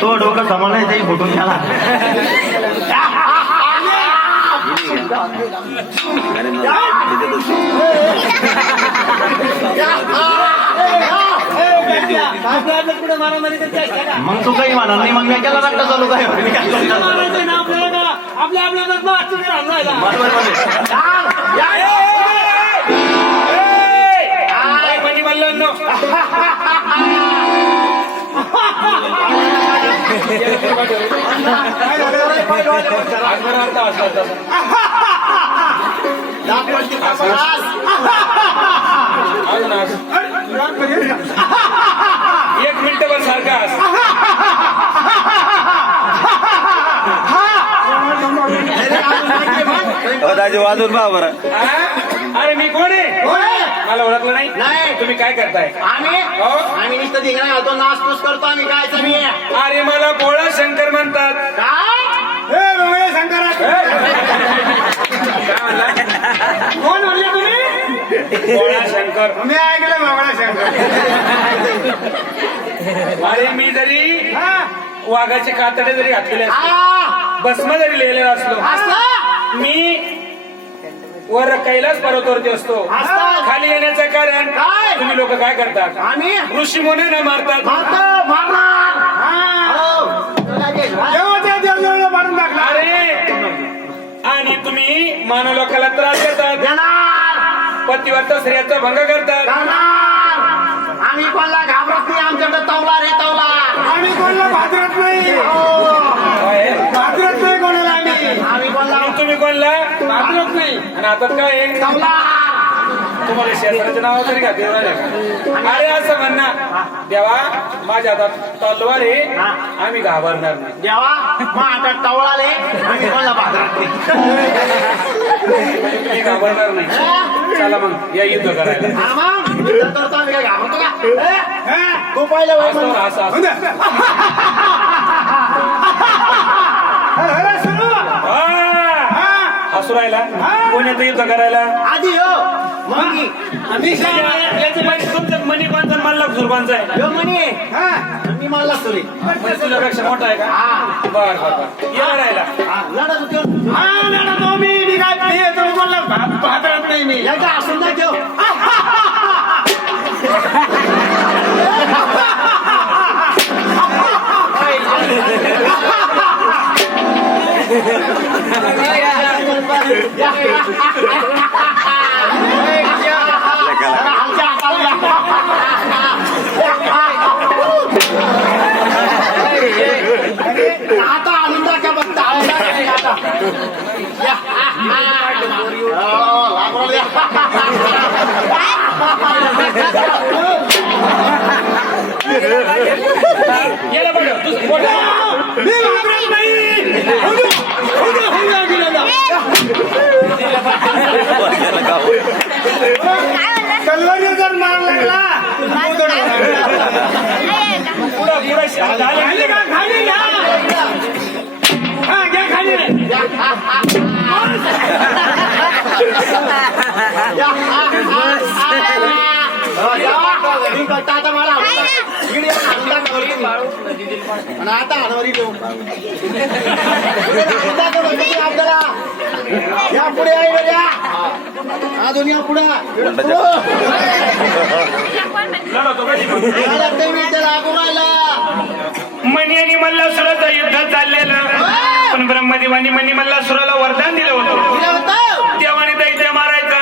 तो डोकं सांभाळायचं फुटून घ्याला मग तू काही म्हणा नाही मग मी केला रट्टा चालू काय आपल्या आपल्या करणार? बरं, एक मिनिट बर सारखा दाजी वाजून पहा बरं. अरे मी कोण आहे? मला ओळखलं नाही. तुम्ही काय करताय? आम्ही? हो? आम्ही नुसतं धिंगणा घालतो नाचतूस करतो आम्ही काय चालू अरे मला भोळा शंकर म्हणतात. काय? काय म्हणला कोण म्हणले तुम्ही? भोळा शंकर. मी ऐकलं बाबा शंकर. अरे मी जरी वाघाचे कातडे जरी घातलेले असले आ, भस्म जरी लिहिलेला असलो असलं? मी वर कैलास पर्वतावरती असतो. खाली येण्याचं कारण काय? तुम्ही लोक काय करतात? आम्ही? ऋषी मुनी मारतात. हो. अरे आणि तुम्ही मानव लोकांना त्रास देतात. देणार. पतिवर्त स्त्रियांचा भंग करतात. आम्ही कोणाला घाबरत नाही. आमच्याकडे तवला रे तवला. आम्ही कोणाला भाजरत नाही. हो. भाजरत नाही कोणाला आम्ही. आम्ही कोणाला तुम्ही कोणला नाही. आणि आता काय आहे? तुम्हाला शेजाराच्या नाव तरी घातले का? अरे असं म्हणणं देवा माझ्या हातात तलवार आहे. आम्ही घाबरणार नाही. देवा मग आता टवळाले नाही. मी घाबरणार नाही. चला मग या युद्ध करायला. हा मग. करतो आम्ही काय घाबरतो का? ए? तू पाहिलं. असं असं. हसू राहिला? कोण येतं युद्ध करायला? आधी हो. मग मी. आम्ही या- याचं तुमचं मनी पंचान मला सुरपांचा आहे ह्यो म्हणे हा. मी मारला सुरी म्हणजे तुझ्यापेक्षा मोठा आहे का? हा. बर बर बर. ये लढायला हा, हा तो मी काय नाही मी. याचा असून जा घेऊ आणि आता हातवरी घेऊ आपल्याला या पुढे आहे बरं या हा दोन्ही या पुढे. मणी आणि मल्लासुराचं युद्ध चाललेलं. पण ब्रह्मदेवानी मणी मल्लासुराला वरदान दिलं होतं. दिलं होतं. देवाने दैत्य मारायचा.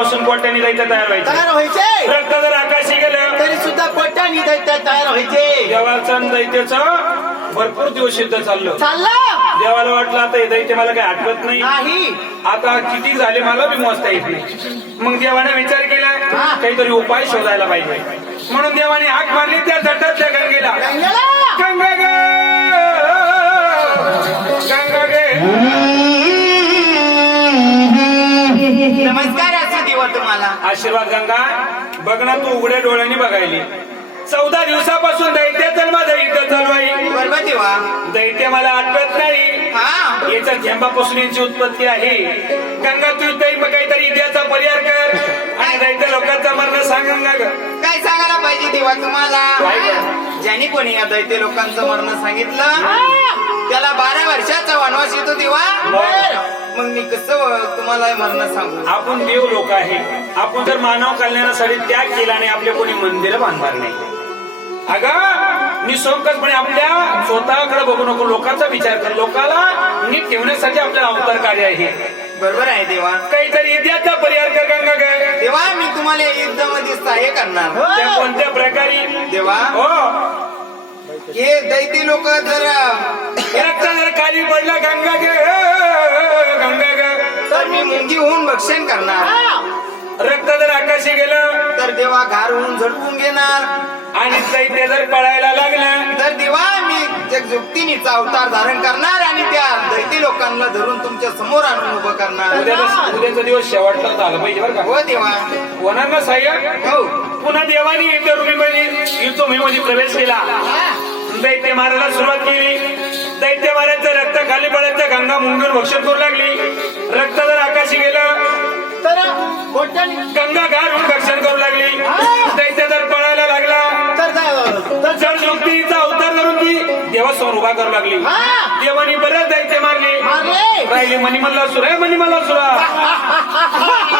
थेंबापासून कोट्याने दैत्य तयार व्हायचे. तयार व्हायचे? रक्त जर आकाशी गेलं तरी सुद्धा कोट्यानी दैत्य तयार व्हायचे. देवाचं दैत्याचं भरपूर दिवस युद्ध चाललं. चाललं? देवाला वाटलं आता हे दैत्य मला काही आठवत नाही. आता किती झाले मला बी मोजता येत नाही. मग देवाने विचार केला. काहीतरी उपाय शोधायला पाहिजे. म्हणून देवाने हाक मारली त्या तटातल्या गंगेला. गंगेला? गंगा गंगा गे! नमस्कार तुम्हाला? आशीर्वाद गंगा बघ ना तू उघड्या डोळ्यांनी बघायली. चौदा दिवसापासून दैत्य जन्मा दैत्य चालवाई बरोबर दैत्य मला आठवत नाही. हा? याच्या थेंबापासून यांची उत्पत्ती आहे. गंगा तू काहीतरी इतिहासा परिहार कर. आणि दैत्य लोकांचा मरण सांग गंगा ग. काय सांगायला पाहिजे देवा तुम्हाला? ज्याने कोणी या दैत्य लोकांचं मरण सांगितलं त्याला बारा वर्षाचा वनवास येतो देवा मग मी कसं तुम्हाला मरण सांगू आपण देव लोक आहे. आपण जर मानव कल्याणासाठी त्याग केला आणि आपले कोणी मंदिर बांधणार नाही. अगं निसंकचपणे आपल्या स्वतःकडे बघू नको लोकांचा विचार कर. लोकाला नीट ठेवण्यासाठी आपल्याला अवतार कार्य आहे. बरोबर आहे देवा. काहीतरी इतिहासचा परिहार कर गंगा ग. देवा मी तुम्हाला युद्धामध्ये सहाय्य करणार. त्या कोणत्या प्रकारे? देवा. हो. हे दैती लोक जर रक्त जर खाली पडला गंगा ग. मी होऊन भक्षण करणार. रक्त जर आकाशी गेलं तर देवा घार होऊन झटकून घेणार. आणि दैत्य जर पळायला लागलं तर देवा मी जगजुक्तीनीचा अवतार धारण करणार आणि त्या दैती लोकांना धरून तुमच्यासमोर आणून उभं करणार. उद्याचा दिवस शेवटला झाला पाहिजे बरं का? हो देवा. होणार ना सहाय्य हो. पुन्हा देवाने युद्धभूमीमध्ये युद्धभूमीमध्ये प्रवेश केला. दैत्य मारायला सुरुवात केली. दैत्य मारायचं रक्त खाली पडायचं गंगा मुंगून भक्षण करू लागली. गंगा होऊन भक्षण करू लागली. दैत्य जर पळायला लागला तर जर युक्तीचा अवतार करून ती देवासमोर उभा करू लागली. देवानी बरेच दैत्य मारले. राहिले मणिमल्ला सुरा मणिमल्ला सुरा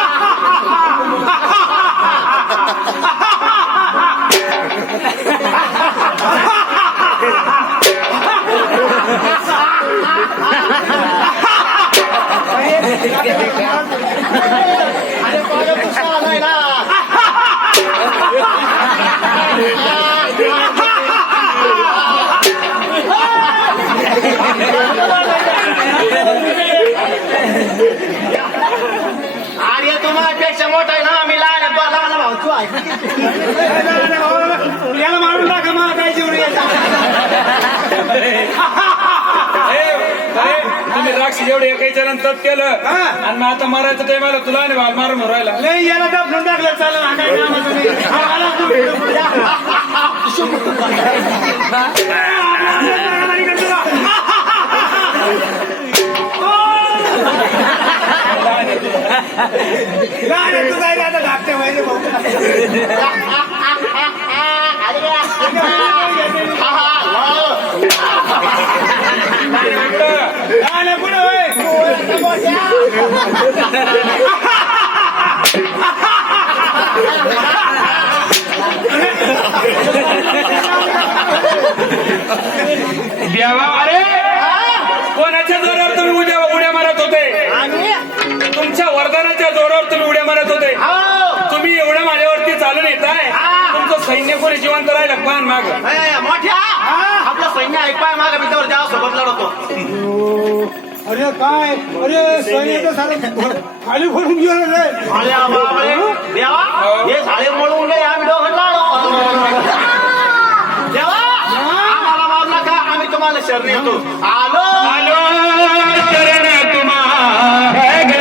याला मारून टाका मला काय जेवढी तुम्ही द्राक्ष जेवढे एकाच्या नंतर केलं. आणि मग आता मारायचं टायमाला तुला आणि मार मारून राहिला. नाही याला दाबून टाकलं चालेल काय कामाचं नाही हा, देवा अरे कोणाच्या जोरावर तुम्ही उद्या उड्या मारत होते? तुमच्या वरदानाच्या जोरावर तुम्ही उड्या मारत होते? सैन्य कोणी जिवंत राहिलं पान माग. मोठ्या! आपलं सैन्य माग मी त्या सोबत लढवतो अरे काय? अरे सैन्य खाली भरून रे. हे? मळून शरण येतो. आलो! आलो शरण तुम्हाला